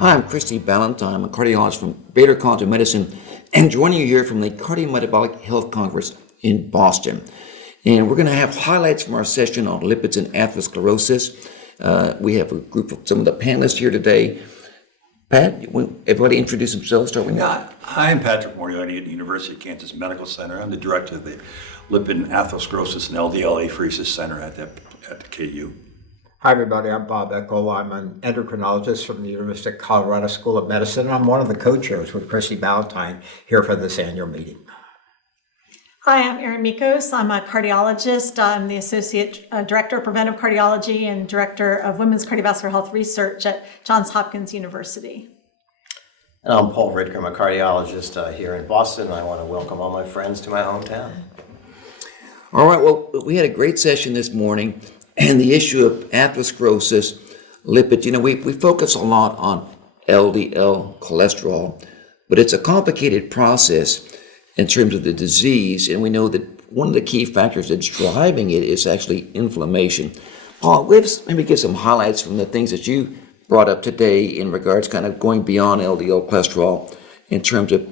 Hi, I'm Christie Ballantyne. I'm a cardiologist from Baylor College of Medicine and joining you here from the Cardiometabolic Health Congress in Boston. And we're going to have highlights from our session on lipids and atherosclerosis. We have a group of some of the panelists here today. Pat, everybody introduce themselves, start with you. I'm Patrick Moriarty at the University of Kansas Medical Center. I'm the director of the Lipid and Atherosclerosis and LDL Apheresis Center at the KU. Hi, everybody. I'm Bob Eckel. I'm an endocrinologist from the University of Colorado School of Medicine. I'm one of the co-chairs with Christie Ballantyne here for this annual meeting. Hi, I'm Erin Michos. I'm a cardiologist. I'm the Associate Director of Preventive Cardiology and Director of Women's Cardiovascular Health Research at Johns Hopkins University. And I'm Paul Ridker. I'm a cardiologist here in Boston. I want to welcome all my friends to my hometown. All right, well, we had a great session this morning, and the issue of atherosclerosis, lipids, we focus a lot on LDL cholesterol, but it's a complicated process in terms of the disease, and we know that one of the key factors that's driving it is actually inflammation. Paul, let's maybe get some highlights from the things that you brought up today in regards kind of going beyond LDL cholesterol in terms of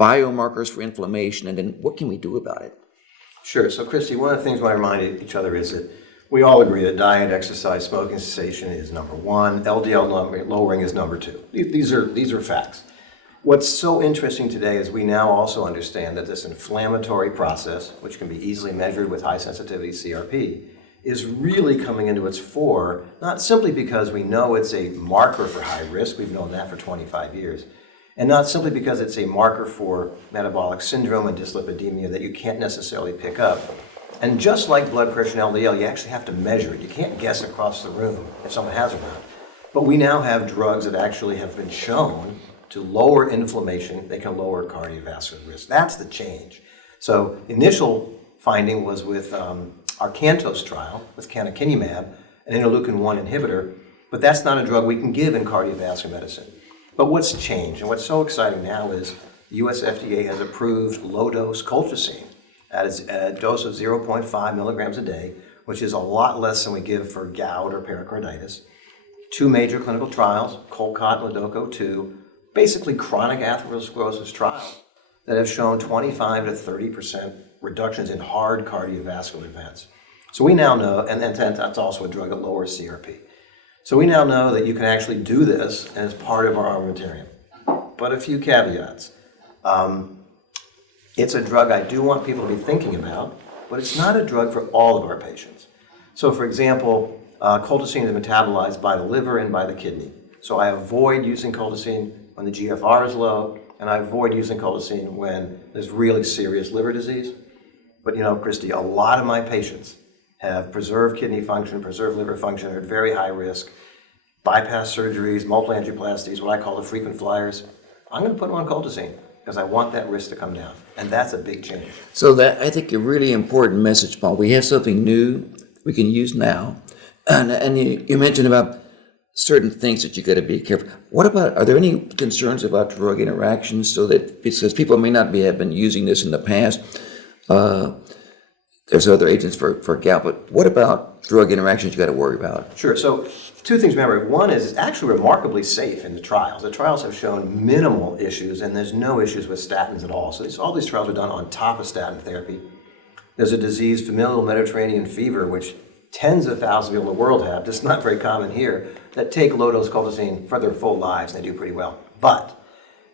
biomarkers for inflammation, and then what can we do about it? Sure. So, Christy, one of the things we remind each other is that we all agree that diet, exercise, smoking cessation is number one. LDL lowering is number two. These are facts. What's so interesting today is we now also understand that this inflammatory process, which can be easily measured with high sensitivity CRP, is really coming into its fore, not simply because we know it's a marker for high risk, we've known that for 25 years, and not simply because it's a marker for metabolic syndrome and dyslipidemia that you can't necessarily pick up. And just like blood pressure and LDL, you actually have to measure it. You can't guess across the room if someone has or not. But we now have drugs that actually have been shown to lower inflammation. They can lower cardiovascular risk. That's the change. So initial finding was with our CANTOS trial with canakinumab, an interleukin-1 inhibitor, but that's not a drug we can give in cardiovascular medicine. But what's changed, and what's so exciting now is the US FDA has approved low-dose colchicine at a dose of 0.5 milligrams a day, which is a lot less than we give for gout or pericarditis. Two major clinical trials, COLCOT and LDOCO-2, basically chronic atherosclerosis trials that have shown 25 to 30% reductions in hard cardiovascular events. So we now know, and that's also a drug that lowers CRP. So we now know that you can actually do this as part of our armamentarium. But a few caveats. It's a drug I do want people to be thinking about, but it's not a drug for all of our patients. So for example, colchicine is metabolized by the liver and by the kidney. So I avoid using colchicine when the GFR is low, and I avoid using colchicine when there's really serious liver disease. But Christy, a lot of my patients have preserved kidney function, preserved liver function, are at very high risk, bypass surgeries, multiple angioplasties, what I call the frequent flyers. I'm going to put them on colchicine because I want that risk to come down, and that's a big change. So that, I think, a really important message, Paul. We have something new we can use now, and you mentioned about certain things that you got to be careful. What about, are there any concerns about drug interactions so that, because people may not have been using this in the past, there's other agents for gout, but what about drug interactions you got to worry about? Sure, so two things to remember. One is it's actually remarkably safe in the trials. The trials have shown minimal issues, and there's no issues with statins at all. So all these trials are done on top of statin therapy. There's a disease, familial Mediterranean fever, which tens of thousands of people in the world have, just not very common here, that take low-dose colchicine for their full lives, and they do pretty well. But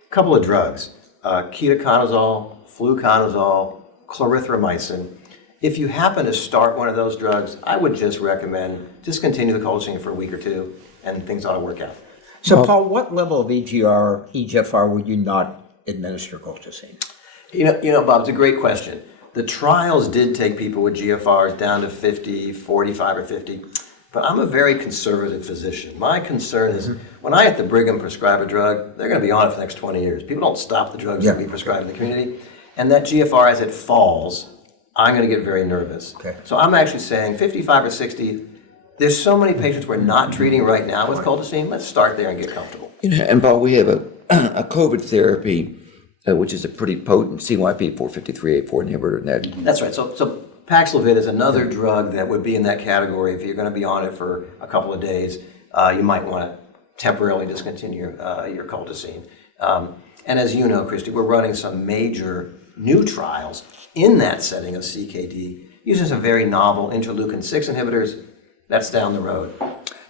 a couple of drugs, ketoconazole, fluconazole, clarithromycin. If you happen to start one of those drugs, I would just recommend discontinue the colchicine for a week or two, and things ought to work out. So, Paul, what level of EGFR would you not administer colchicine? Bob, it's a great question. The trials did take people with GFRs down to 50, 45 or 50, but I'm a very conservative physician. My concern is when I at the Brigham prescribe a drug, they're going to be on it for the next 20 years. People don't stop the drugs that we prescribe in the community, and that GFR as it falls, I'm going to get very nervous. Okay. So I'm actually saying 55 or 60, there's so many patients we're not treating right now with colchicine, let's start there and get comfortable. And Paul, we have a COVID therapy, which is a pretty potent CYP453A4 inhibitor. That's right. So Paxlovid is another drug that would be in that category. If you're going to be on it for a couple of days, you might want to temporarily discontinue your colchicine. And as you know, Christy, we're running some major new trials in that setting of CKD using some very novel interleukin-6 inhibitors. That's down the road.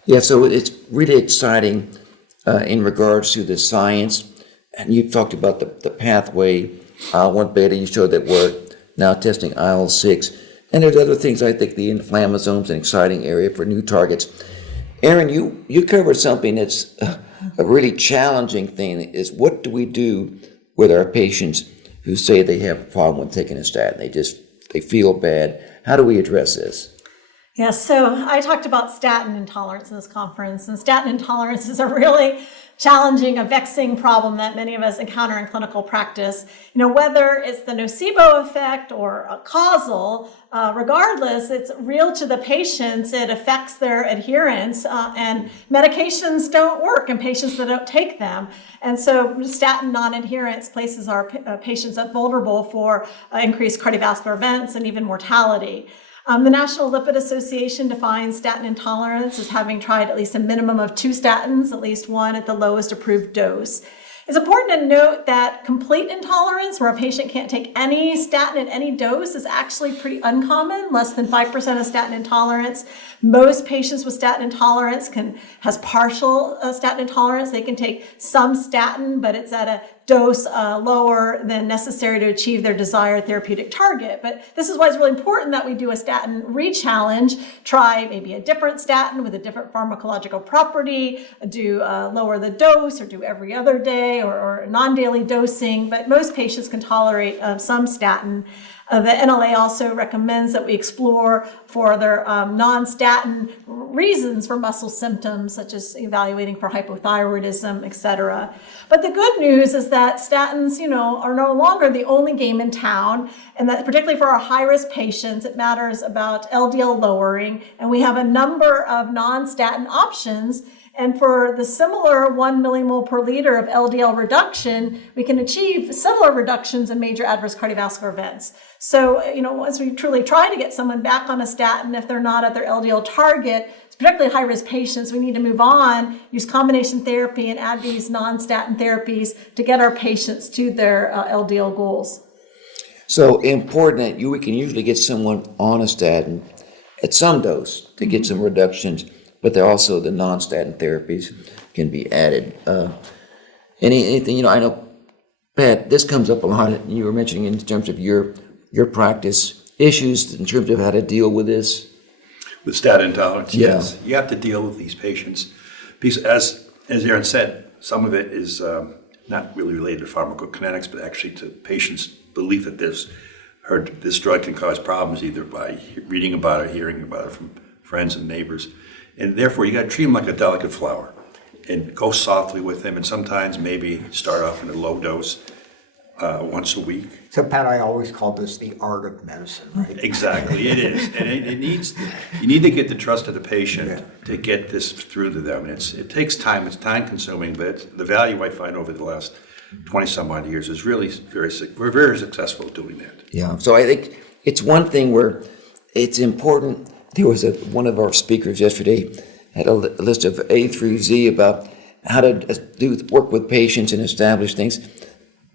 Yeah, so it's really exciting in regards to the science. And you've talked about the pathway, IL-1 beta, you showed that we're now testing IL-6. And there's other things. I think the inflammasome's an exciting area for new targets. Erin, you covered something that's a really challenging thing, is what do we do with our patients who say they have a problem with taking a statin? They feel bad. How do we address this? Yeah, so I talked about statin intolerance in this conference, and statin intolerance is a really challenging, a vexing problem that many of us encounter in clinical practice. Whether it's the nocebo effect or a causal, regardless, it's real to the patients. It affects their adherence, and medications don't work in patients that don't take them. And so statin non-adherence places our patients at vulnerable for increased cardiovascular events and even mortality. The National Lipid Association defines statin intolerance as having tried at least a minimum of 2 statins, at least one at the lowest approved dose. It's important to note that complete intolerance, where a patient can't take any statin at any dose, is actually pretty uncommon, less than 5% of statin intolerance. Most patients with statin intolerance has partial statin intolerance. They can take some statin, but it's at a dose lower than necessary to achieve their desired therapeutic target. But this is why it's really important that we do a statin re-challenge, try maybe a different statin with a different pharmacological property, lower the dose or do every other day or non-daily dosing. But most patients can tolerate some statin. The NLA also recommends that we explore for their non-statin reasons for muscle symptoms, such as evaluating for hypothyroidism, etc. But the good news is that statins, are no longer the only game in town, and that particularly for our high-risk patients, it matters about LDL lowering, and we have a number of non-statin options. And for the similar 1 millimole per liter of LDL reduction, we can achieve similar reductions in major adverse cardiovascular events. So, once we truly try to get someone back on a statin, if they're not at their LDL target, particularly high-risk patients, we need to move on, use combination therapy, and add these non-statin therapies to get our patients to their LDL goals. So important that we can usually get someone on a statin at some dose to get some reductions, but there also the non-statin therapies can be added. Anything, I know, Pat, this comes up a lot, and you were mentioning in terms of your practice issues in terms of how to deal with this. With statin intolerance, Yeah. yes. You have to deal with these patients because, as Erin said, some of it is not really related to pharmacokinetics, but actually to patients' belief that this drug can cause problems either by reading about it, hearing about it from friends and neighbors. And therefore, you got to treat them like a delicate flower and go softly with them, and sometimes maybe start off in a low dose once a week. So, Pat, I always call this the art of medicine, right? Exactly, it is, and you need to get the trust of the patient to get this through to them. It takes time. It's time consuming, but the value I find over the last 20 some odd years is really we're very successful at doing that. Yeah, so I think it's one thing where it's important. There was one of our speakers yesterday had a list of A through Z about how to work with patients and establish things.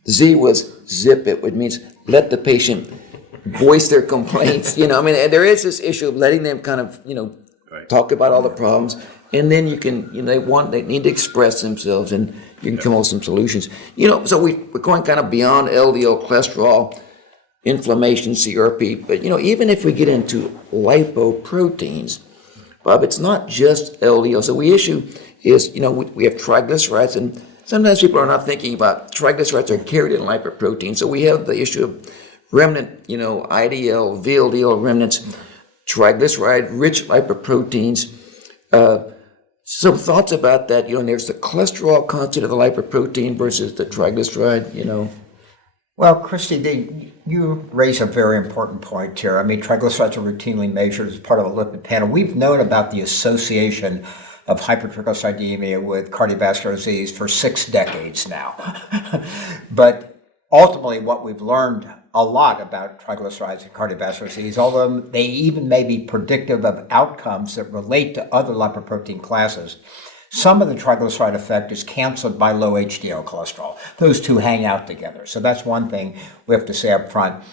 Z was zip it, which means let the patient voice their complaints. There is this issue of letting them kind of, Right. talk about all the problems, and then you can, they need to express themselves, and you can come up with some solutions. So we're going kind of beyond LDL cholesterol, inflammation, CRP, but even if we get into lipoproteins, Bob, it's not just LDL. So the issue is, we have triglycerides, and sometimes people are not thinking about triglycerides are carried in lipoprotein. So we have the issue of remnant, IDL, VLDL remnants, triglyceride-rich lipoproteins. Some thoughts about that, and there's the cholesterol content of the lipoprotein versus the triglyceride, Well, Christy, you raise a very important point here. Triglycerides are routinely measured as part of a lipid panel. We've known about the association of hypertriglyceridemia with cardiovascular disease for 6 decades now. But ultimately, what we've learned a lot about triglycerides and cardiovascular disease, although they even may be predictive of outcomes that relate to other lipoprotein classes, Some of the triglyceride effect is canceled by low HDL cholesterol. Those two hang out together. So that's one thing we have to say up front.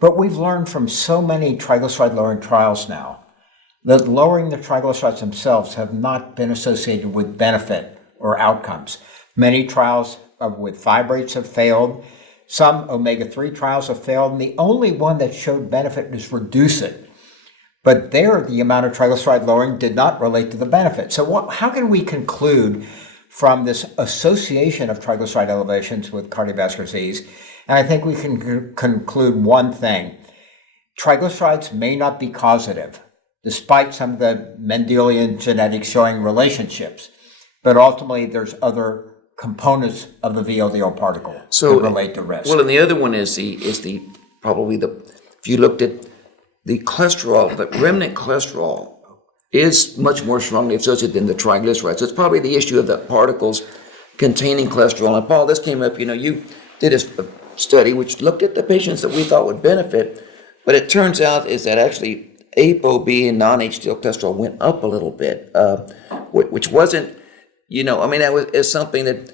But we've learned from so many triglyceride-lowering trials now that lowering the triglycerides themselves have not been associated with benefit or outcomes. Many trials with fibrates have failed. Some omega-3 trials have failed, and the only one that showed benefit is reduce it. But there, the amount of triglyceride lowering did not relate to the benefit. So how can we conclude from this association of triglyceride elevations with cardiovascular disease? And I think we can conclude one thing. Triglycerides may not be causative, despite some of the Mendelian genetics showing relationships. But ultimately, there's other components of the VLDL particle that relate to risk. Well, and the other one is if you looked at the cholesterol, the remnant cholesterol is much more strongly associated than the triglycerides. So it's probably the issue of the particles containing cholesterol. And Paul, this came up, you did a study which looked at the patients that we thought would benefit, but it turns out is that actually ApoB and non-HDL cholesterol went up a little bit, which wasn't, that was something that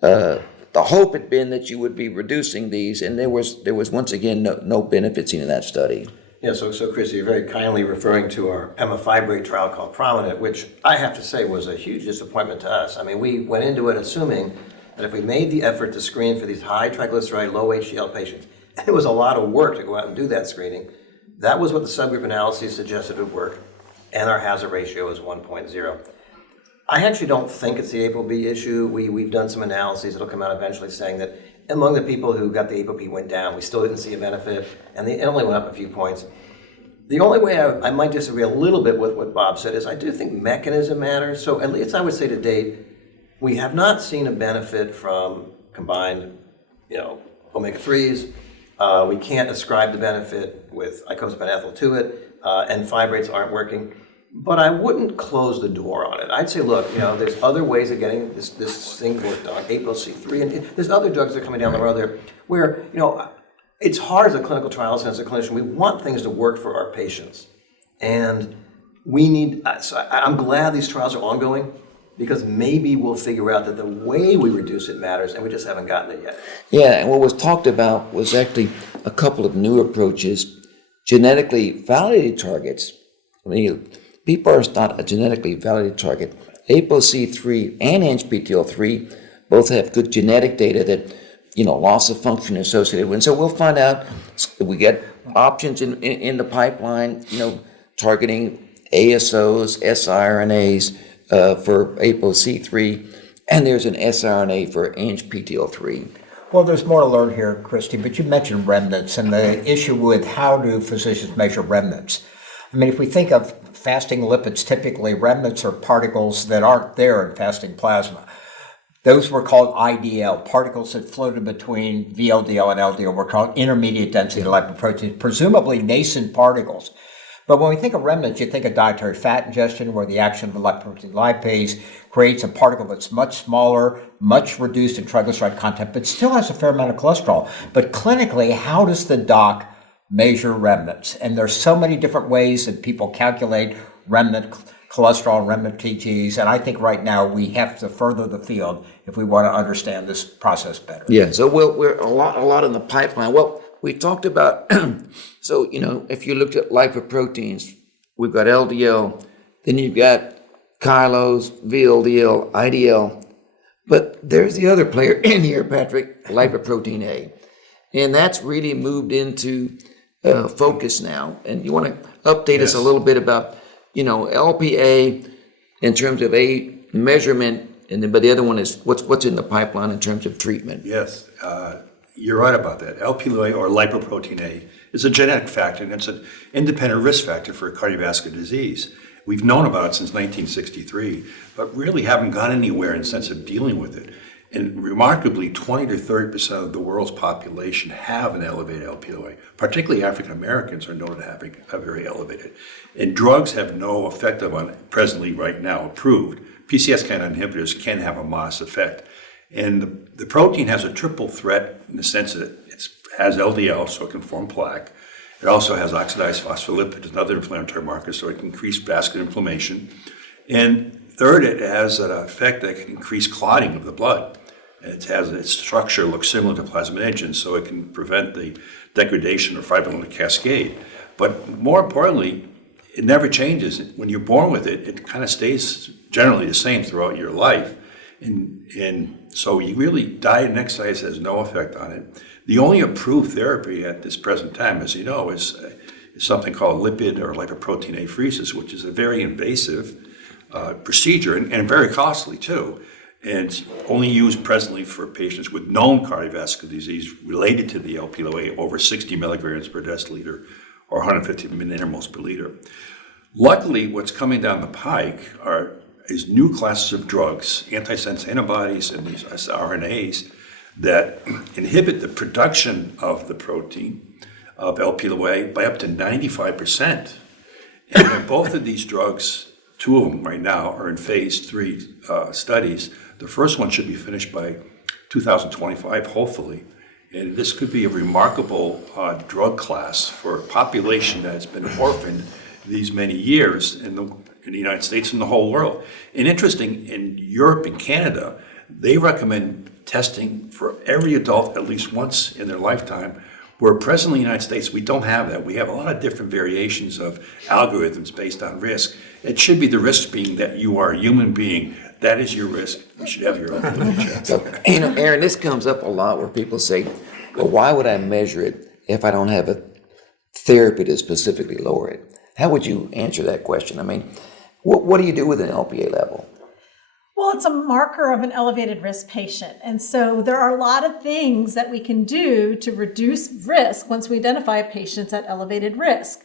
the hope had been that you would be reducing these, and there was once again no benefit seen in that study. Yeah, so Chris, you're very kindly referring to our emafibrate trial called Prominent, which I have to say was a huge disappointment to us. I mean, we went into it assuming that if we made the effort to screen for these high triglyceride, low HDL patients, and it was a lot of work to go out and do that screening, that was what the subgroup analyses suggested would work, and our hazard ratio is 1.0. I actually don't think it's the ApoB issue. We've done some analyses that'll come out eventually saying that among the people who got the ApoB went down, we still didn't see a benefit, and it only went up a few points. The only way I might disagree a little bit with what Bob said is I do think mechanism matters. So at least I would say to date, we have not seen a benefit from combined, omega-3s. We can't ascribe the benefit with icosapent ethyl to it, and fibrates aren't working. But I wouldn't close the door on it. I'd say, look, there's other ways of getting this thing worked on, ApoC3, and there's other drugs that are coming down the road there where, it's hard as a clinical trial and as a clinician. We want things to work for our patients. And we need, so I'm glad these trials are ongoing because maybe we'll figure out that the way we reduce it matters and we just haven't gotten it yet. Yeah, and what was talked about was actually a couple of new approaches, genetically validated targets. PPAR is not a genetically validated target. ApoC3 and ANGPTL3 both have good genetic data that, loss of function associated with. And so we'll find out, we get options in the pipeline, targeting ASOs, siRNAs for ApoC3, and there's an siRNA for ANGPTL3. Well, there's more to learn here, Christy, but you mentioned remnants and the issue with how do physicians measure remnants. If we think of fasting lipids, typically remnants are particles that aren't there in fasting plasma. Those were called IDL, particles that floated between VLDL and LDL were called intermediate density lipoproteins, presumably nascent particles. But when we think of remnants, you think of dietary fat ingestion, where the action of the lipoprotein lipase creates a particle that's much smaller, much reduced in triglyceride content, but still has a fair amount of cholesterol. But clinically, how does the doc measure remnants? And there's so many different ways that people calculate remnant cholesterol, remnant TGs, and I think right now we have to further the field if we want to understand this process better. Yeah, so we're a lot in the pipeline. Well, we talked about, if you looked at lipoproteins, we've got LDL, then you've got Kylos, VLDL, IDL, but there's the other player in here, Patrick, lipoprotein A. And that's really moved into focus now. And you want to update us a little bit about, LPA in terms of a measurement, and then but the other one is what's in the pipeline in terms of treatment. Yes, you're right about that. Lp(a) or lipoprotein A is a genetic factor, and it's an independent risk factor for cardiovascular disease. We've known about it since 1963, but really haven't gone anywhere in the sense of dealing with it. And remarkably, 20 to 30% of the world's population have an elevated Lp(a). Particularly African Americans are known to have a very elevated. And drugs have no effect on presently right now approved. PCSK9 inhibitors can have a modest effect. And the protein has a triple threat in the sense that it has LDL, so it can form plaque. It also has oxidized phospholipids and other inflammatory markers, so it can increase vascular inflammation. And Third, it has an effect that can increase clotting of the blood. Its structure looks similar to plasminogen, so it can prevent the degradation of fibrinolytic cascade. But more importantly, it never changes. When you're born with it, it kind of stays generally the same throughout your life. And so you really, diet and exercise has no effect on it. The only approved therapy at this present time, as you know, is something called lipid or lipoprotein apheresis, which is a very invasive procedure and very costly too. And it's only used presently for patients with known cardiovascular disease related to the Lp(a) over 60 milligrams per deciliter or 150 millimoles per liter. Luckily, what's coming down the pike is new classes of drugs, antisense antibodies and these RNAs that inhibit the production of the protein of Lp(a) by up to 95%. And both of these drugs, two of them right now, are in phase 3 studies. The first one should be finished by 2025, hopefully. And this could be a remarkable drug class for a population that has been orphaned these many years in the United States and the whole world. And interesting, in Europe and Canada, they recommend testing for every adult at least once in their lifetime, where presently in the United States, we don't have that. We have a lot of different variations of algorithms based on risk. It should be the risk being that you are a human being. That is your risk. You should have your own check. So, Erin, this comes up a lot where people say, well, why would I measure it if I don't have a therapy to specifically lower it? How would you answer that question? I mean, what do you do with an Lp(a) level? Well, it's a marker of an elevated risk patient. And so there are a lot of things that we can do to reduce risk once we identify patients at elevated risk.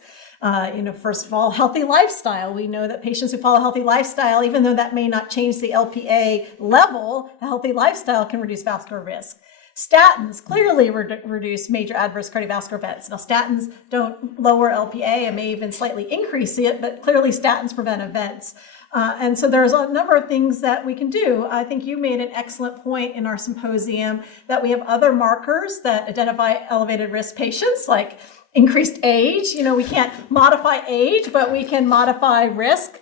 First of all, healthy lifestyle. We know that patients who follow a healthy lifestyle, even though that may not change the Lp(a) level, a healthy lifestyle can reduce vascular risk. Statins clearly reduce major adverse cardiovascular events. Now, statins don't lower Lp(a) and may even slightly increase it, but clearly statins prevent events. And so there's a number of things that we can do. I think you made an excellent point in our symposium that we have other markers that identify elevated risk patients, like increased age. We can't modify age, but we can modify risk.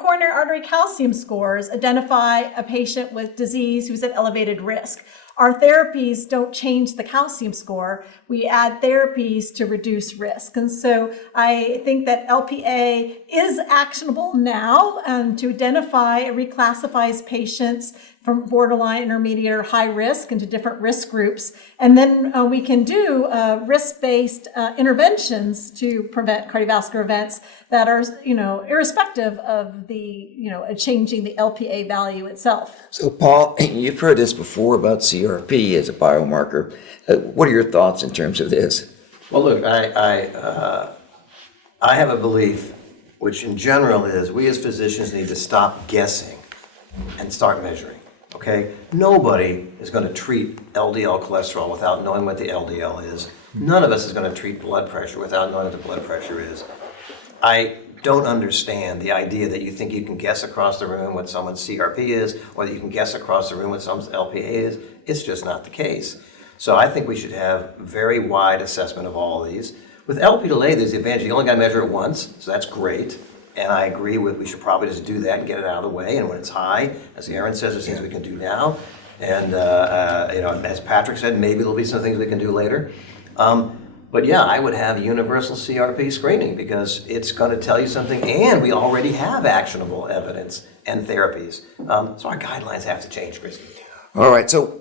Coronary artery calcium scores identify a patient with disease who's at elevated risk. Our therapies don't change the calcium score. We add therapies to reduce risk. And so I think that Lp(a) is actionable now to identify and reclassifies patients from borderline, intermediate, or high risk into different risk groups. And then we can do risk-based interventions to prevent cardiovascular events that are, irrespective of the, changing the Lp(a) value itself. So, Paul, you've heard this before about CRP as a biomarker. What are your thoughts in terms of this? Well, look, I have a belief, which in general is we as physicians need to stop guessing and start measuring. Okay? Nobody is going to treat LDL cholesterol without knowing what the LDL is. None of us is going to treat blood pressure without knowing what the blood pressure is. I don't understand the idea that you think you can guess across the room what someone's CRP is, or that you can guess across the room what someone's Lp(a) is. It's just not the case. So I think we should have very wide assessment of all of these. With Lp(a), there's the advantage. You only got to measure it once, so that's great. And I agree with we should probably just do that and get it out of the way. And when it's high, as Erin says, there's things we can do now. And as Patrick said, maybe there'll be some things we can do later. But yeah, I would have universal CRP screening because it's going to tell you something, and we already have actionable evidence and therapies. So our guidelines have to change, Christie. All right, so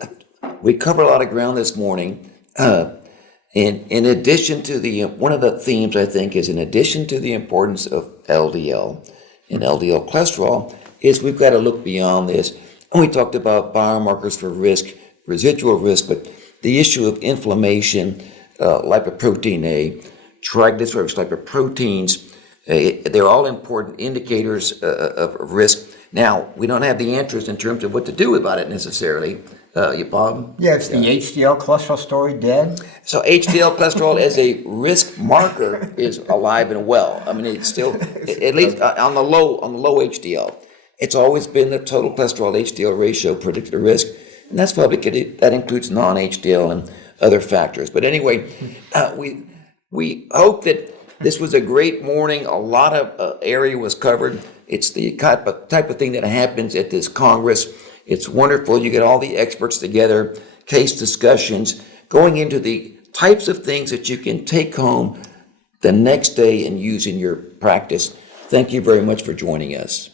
we covered a lot of ground this morning. In addition to one of the themes, I think, is in addition to the importance of LDL and LDL cholesterol, is we've got to look beyond this. We talked about biomarkers for risk, residual risk, but the issue of inflammation, lipoprotein A, triglycerides, lipoproteins, they're all important indicators of risk. Now, we don't have the answers in terms of what to do about it necessarily. You, Bob? Yeah, it's the HDL cholesterol story dead. So HDL cholesterol as a risk marker is alive and well. I mean, it's still, at least on the low HDL. It's always been the total cholesterol HDL ratio predicted risk, and that's probably that includes non-HDL and other factors. But anyway, we hope that This was a great morning. A lot of area was covered. It's the type of thing that happens at this Congress. It's wonderful. You get all the experts together, case discussions, going into the types of things that you can take home the next day and use in your practice. Thank you very much for joining us.